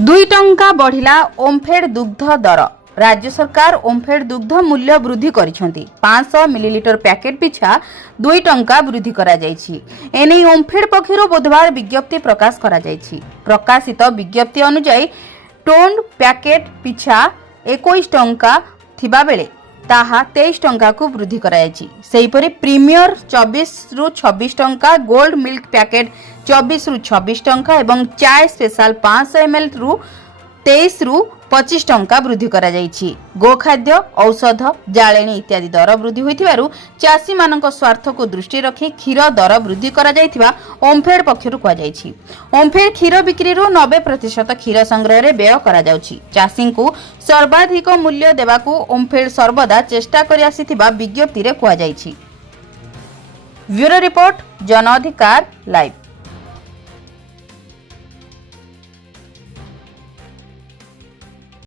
2 टंका बढ़िला ओमफेड दुग्ध दर। राज्य सरकार ओमफेड दुग्ध मूल्य वृद्धि करिसेंती। 500 मिलीलीटर पैकेट पिछा 2 टंका वृद्धि करा जायछि। एने ओमफेड पक्षरु बुधवार विज्ञप्ति प्रकाश करा जायछि। प्रकाशित विज्ञप्ति अनुसार टोन पैकेट पिछा 21 टंका थिबा बेले ताहा 23 टंका को वृद्धि करायछि। सेहिपरि प्रीमियर 24 रु 26 टंका, गोल्ड मिल्क पैकेट 24 रु 26 टंका एवं चाय स्पेशल 500 ml रु 23 रु 25 टंका वृद्धि करा जायछि। गोखाद्य, औषध, जाळेणी इत्यादि दर वृद्धि होइथिबारु चासी मानक स्वार्थ को दृष्टि रखी क्षीर दर वृद्धि करा जायथिबा ओमफेड पक्षरु कहा जायछि। ओमफेड क्षीर बिक्री रु 90% क्षीर संग्रह रे व्यय करा जाउछि। चासी को सर्वाधिक मूल्य देबाकू ओमफेड सर्वदा चेष्टा करि आसिथिबा विज्ञप्ति रे कहा जायछि। ब्यूरो रिपोर्ट, जन अधिकार लाइव।